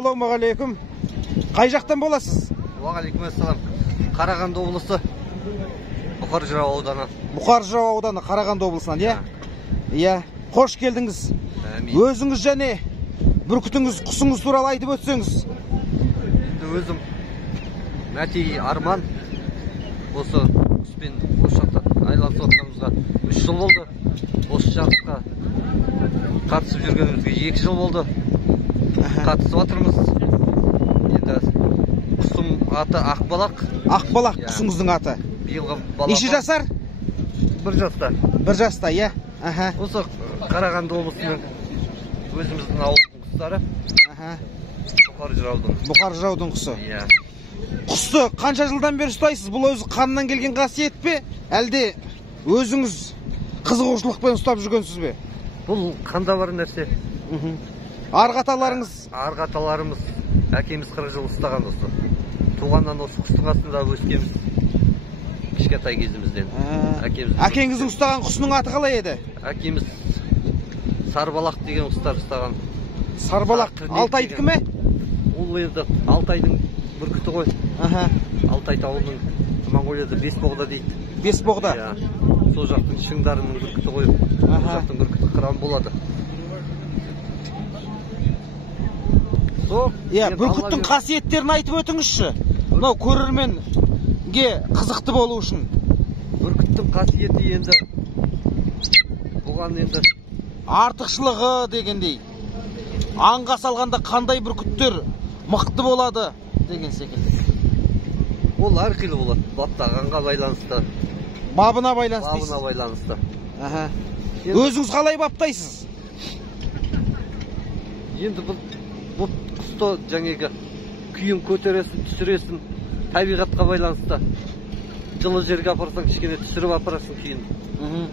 Ассалаумағалейкум. Қай жақтан боласыз? Уағалейкум ассалам. Қарағанды облысы, Бұқар Жырау ауданы. Бұқар Жырау ауданы, Қарағанды облысынан, иә? Иә. Қош келдіңіз. Өзіңіз және бүркітіңіз, құсыңыз туралы айтып өтсеңіз. Өзім Мәтей Арман. Осы құспен осы жақта айланысып отырғанымызға 3 жыл болды. Осы жарысқа қатысып жүргенімізге 2 жыл болды. Қатысып отырмыз. Енді құсым аты Ақбалақ. Ақбалақ құсыңыздың аты. Биылғы бала. Неше жасар? 1 жаста. 1 жаста, иә. Осы Қарағанды облысының өзіміздің ауылдың құстары. Бұқар Жыраудың. Бұқар Жыраудың құсы. Иә. Құсты қанша жылдан бері ұстайсыз? Бұл өзі қаннан келген қасиет пе? Әлде өзіңіз қызығушылықпен ұстап жүргенсіз бе? Бұл қанда бар нәрсе. Арғаталарыңыз? Арғаталарымыз, әкеміз 40 жыл ұстаған осы. Туғаннан осы құстың астында өскеміз. Кішкентай кезімізден. Әкеңіздің ұстаған құсының аты қалай еді? Әкеміз Сарбалақ деген құстар ұстаған. Сарбалақ Алтайдікі ме? Ол енді Алтайдың бүркіті ғой. Алтай тауының Монғолияда Бесбоғда дейді. Бесбоғда? Сол жақтың шыңдарының бүркіті ғой. Сол жақтың бүркіті қыран болады. Бүркіттің қасиеттерін айтып өтіңізші. Мынау көрерменге қызықты болу үшін. Бүркіттің қасиеті енді бұған енді артықшылығы дегендей. Аңға салғанда қандай бүркіттер мықты болады деген секілді. Ол әрқилы болады. Баптағанға байланысты. Бабына байланысты. Бабына байланысты. Өзіңіз қалай баптайсыз? Енді бұл құсты жаңағы күйін көтересін, түсіресін, табиғатқа байланысты. Жылы жерге апарсаң, кішкене түсіріп апарасың күйін.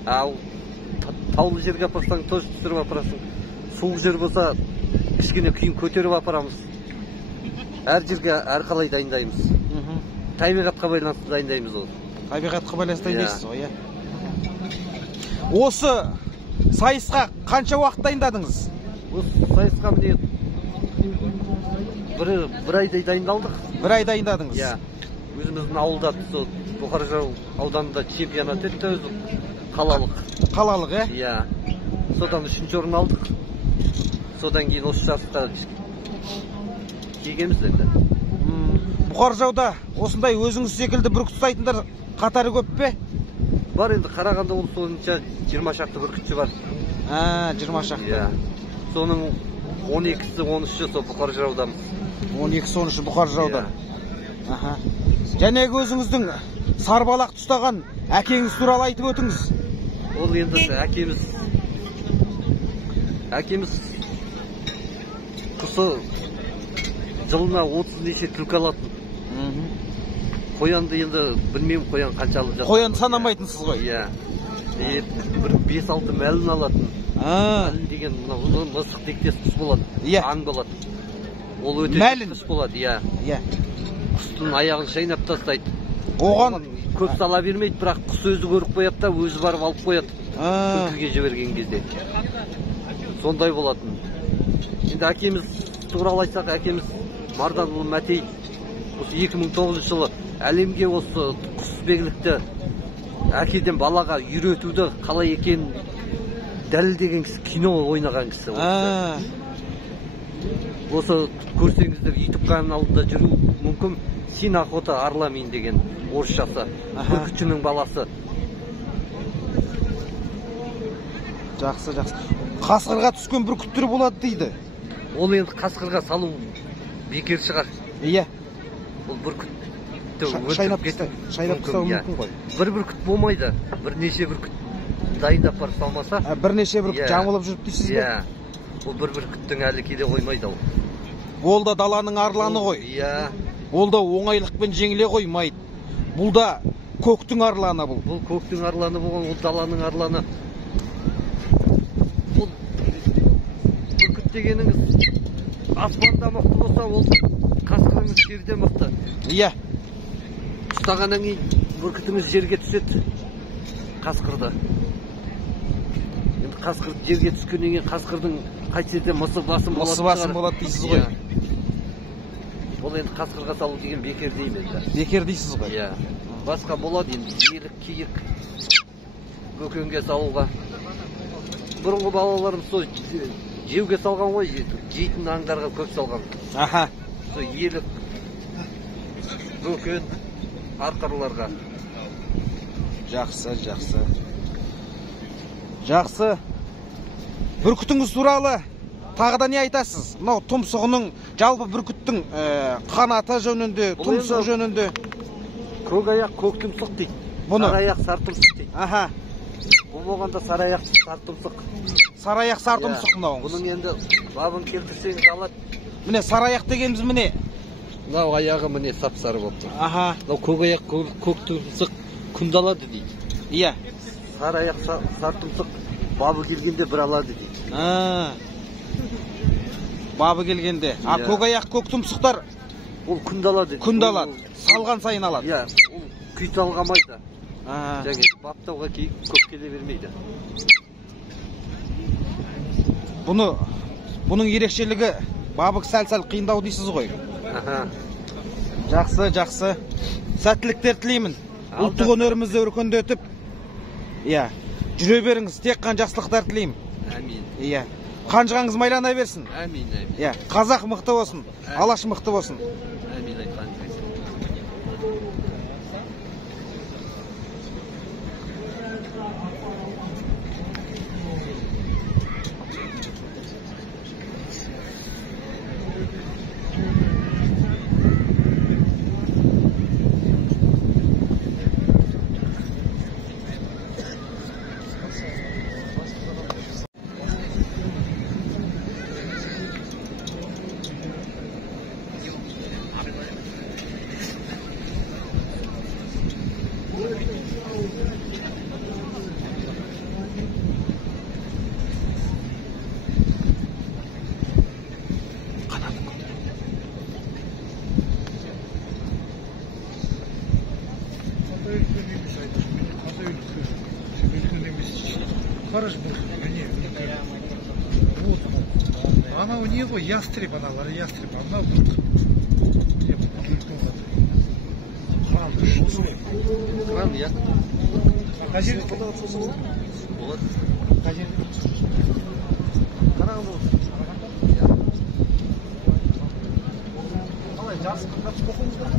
Ал таулы жерге апарсаң, тоже түсіріп апарасың. Суық жер болса, кішкене күйін көтеріп апарамыз. Әр жерге әрқалай дайындаймыз. Табиғатқа байланысты дайындаймыз ол. Табиғатқа байланысты дайындайсыз ғой, иә. Осы сайысқа қанша уақыт дайындадыңыз? Осы сайысқа міне бір айдай дайындалдық. 1 ай дайындадыңыз? Иә. Өзіміздің ауылда Бұқар Жырау ауданында чемпионат өтті өзі. Қалалық. Қалалық, е? Иә. Содан 3-ші орын алдық. Содан кейін осы жарыста кегеміз енді. Бұқар Жырауда осындай өзіңіз секілді бүркіт ұстайтындар қатары көп пе? Бар енді Қарағанды облысы бойынша 20 шақты бүркітші бар. 20 шақты. Иә. Соның 12-сі, 13-ші сол Бұқар Жыраудамыз. 12-сі, 13-ші Бұқар Жырауда. Жәнегі өзіңіздің Сарбалақты ұстаған әкеңіз туралы айтып өтіңіз. Ол енді әкеміз құсы жылына 30 неше түлкі алатын. Қоянды енді білмеймін қоян қаншалы жатыр. Қоянды санамайтынсыз ғой? Иә. Бір 5-6 мәлін алатын. Мәлін деген мысық тектес құс болады. Аң болады. Ол өте құс болады. Иә. Құстың аяғын шайнап тастайды. Оған көп сала бермейді, бірақ құс өзі көріп қояды да, өзі барып алып қояды. Түлкіге жіберген кезде. Сондай болатын. Енді әкеміз туралы айтсақ, әкеміз Марданұлы Мәтей осы 2009 жылы әлемге осы құсбегілікті әкеден балаға үйретуді қалай екенін дәлелдеген кісі, кино ойнаған кісі. Осы көрсеңіздер YouTube каналында жүру мүмкін. Син охота орламин деген орысшасы. Бүркітшінің баласы. Жақсы. Қасқырға түскен бүркіттер болады дейді. Ол енді қасқырға салу бекер шығар. Иә. Ол бүркітті шайнап тастауы мүмкін ғой. Бір бүркіт болмайды. Бірнеше бүркіт дайындап барып салмаса. Бірнеше бүркіт жамылып жүріп дейсіз бе? Иә. Ол бір бүркіттің әлі келе қоймайды ол. Ол да даланың арланы ғой. Иә. Ол да оңайлықпен жеңіле қоймайды. Бұл да көктің арланы бұл. Бұл көктің арланы болған, ол даланың арланы. Бұл бүркіт дегеніңіз аспанда мықты болса, ол қасқырыңыз жерде мықты. Иә. Ұстағаннан кейін бүркітіңіз жерге түседі. Қасқырды. Қасқыр жерге түскеннен кейін қасқырдың қайтседе мысы басым болады. Мысы басым болады дейсіз ғой. енді қасқырға салу деген бекер деймін енді. Бекер дейсіз ғой. Иә. Басқа болады енді елік, киік, бөкенге салуға. Бұрынғы балаларым сол жеуге салған ғой, жейтін аңдарға көп салған. Аха. Сол елік, бөкен, арқарларға. Жақсы, жақсы. Жақсы. Бүркітіңіз туралы тағы да не айтасыз? Мынау тұмсығының, жалпы бүркіттің қанаты жөнінде, тұмсығы жөнінде. Көк аяқ, көк тұмсық дейді. Сары аяқ, сары тұмсық дейді. Аха. Бұл болғанда сары аяқ, сары тұмсық. Сары аяқ, сары тұмсық мынауыңыз. Бұның енді бабын келтірсеңіз алады. Міне сары аяқ дегеніміз міне. Мынау аяғы міне сап-сары болып тұр. Аха. Мынау көк аяқ, көк тұмсық күнді алады дейді. Иә. Сары аяқ, сары тұмсық бабы келгенде бір алады дейді. Бабы келгенде. А көк аяқ, көк тұмсықтар ол күнді алады. Күнді алады. Салған сайын алады. Иә, ол күй талғамайды. Және баптауға көп келе бермейді. Бұның ерекшелігі бабы сәл-сәл қиындау дейсіз ғой. Жақсы, жақсы. Сәттіліктер тілеймін. Ұлттық өнерімізді өркендетіп, иә, жүре беріңіз. Тек қан жақсылықтар тілеймін. Әмин. Иә. Қанжығаңыз майлана берсін. Әмин, әмин. Иә, қазақ мықты болсын, Алаш мықты болсын. Әмин айтқан. Она у него ястреб, она ястреб, она Кран, я. Хозяин. Вот. Хозяин. Кран. Қалай жасы қырқап қоқыңыздар?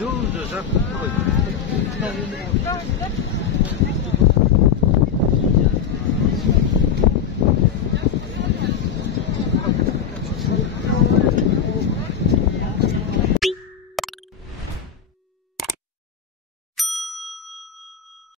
Жоқ, жоқ,